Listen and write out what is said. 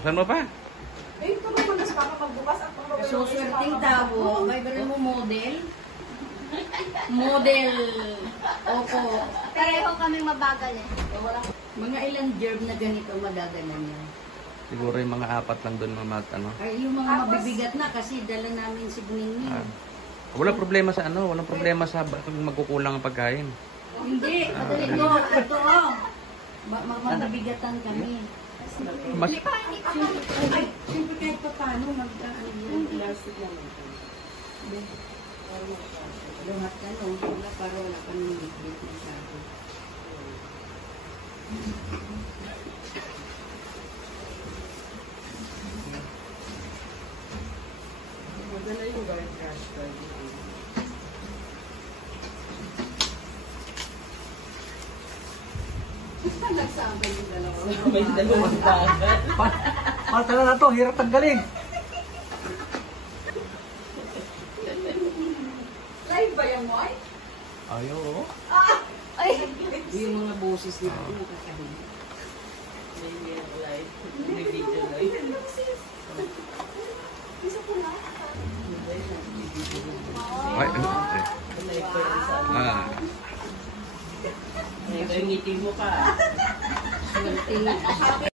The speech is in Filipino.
Buksan mo pa. Eh, ito naman mas makapagbukas at pagbabayo. Suswerting tao, may bala mo model. Model. Opo. Pareho kaming mabagal eh. Mga ilang germ na ganito madadala niya. Siguro yung mga 4 lang doon mga ano. Ay, yung mga mabibigat na kasi dala namin si Bningning. Walang problema sa ano, walang problema sa magkukulang ang pagkain. Hindi, ito oh. Mabibigatan kami. Mas Ay, siyempre kahit pa paano magkaano yun. Lahat na no, wala para wala pa nang ligit masyado. Madala yung guard crash card. Nagsama yung dalawa. May dalawang dagat. Patala na to, hirap tanggalin. Live ba yan mo ay? ayo. Ay! Yung mga boses nila, nakakahilig. May video live. Ay, May ngiti mo pa. Swerte.